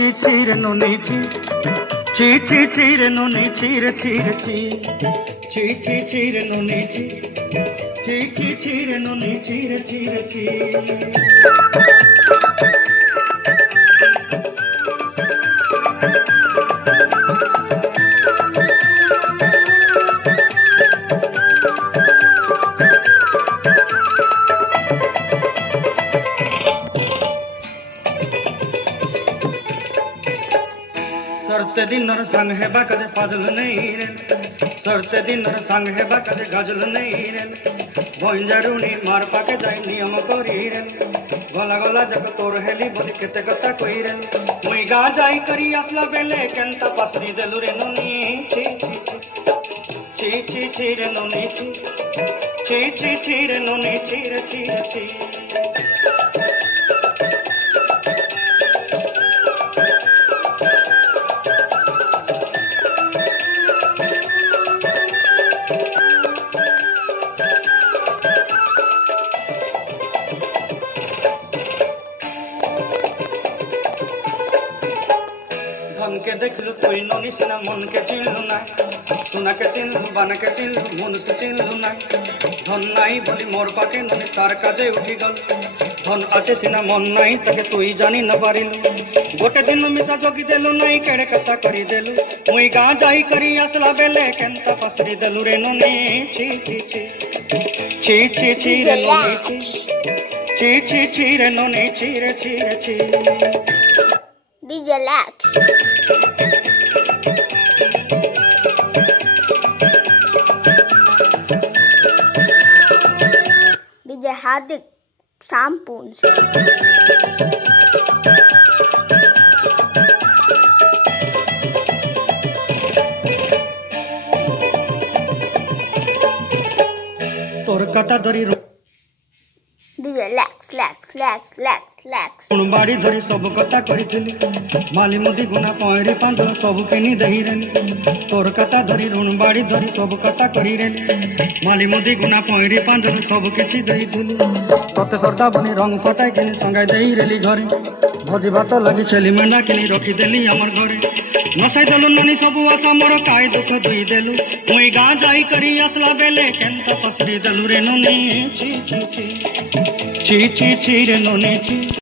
ची ची रे नोनी ची ची ची ची रे नोनी ची रे ची रे ची ची ची ची रे नोनी ची ची ची ची रे नोनी ची रे ची रे ची। सरते दिन संग है कदे फाजल नहीं रे सरते दिन संग है कदे गजल नहीं रे भंजारुनी मार पाके जाई नियम करी रे गला गला जग तोर हेली बोली केते कथा कई रे मुई गा जाई करी असला बेले केंता पसरी देलु रे नोनी ची ची ची ची रे नोनी ची ची ची ची रे नोनी ची रे ची रे ची। धन के देखलु कोई नोनी सिना मन के चिन्हलु ना सुना के चिन्हलु बन के चिन्हलु मन से चिन्हलु ना धन नाई बोली मोर पाके नोनी तार काजे उठी गल धन आचे सिना मन नाई तके तुई जानी न पारिलु गोटे दिन मिसा जोगी देलु नाई केड़े कथा करी देलु मुई गा जाई करी असला बेले केंता पसरी देलु रे नोनी ची ची ची ची ची ची रे नोनी ची ची ची रे नोनी ची रे ची रे ची। DJ Lex DJ Hardik Sampoons तोर कथा धरी DJ Lex बाड़ी धरी सब कथा करी माली मुदी गुना पहरी पांच सब केनी दही रे तोर कथा धरी ऋण बाड़ी धरी सब कथा करी रे माली मुदी गुना पहरी पांच सब किछि दही थुली तते सरदा बनी रंग फटाई किनी संगाई देई रेली घरे भोजी भात लगी छेली मेंढा किनी रखी देली हमर घरे नसाई देलु नानी सब आशा मोर काय दुख दुई देलु मुई गा जाई करी असला बेले केंता पसरी देलु रे नोनी ची ची ची ची ची ची रे नोनी ची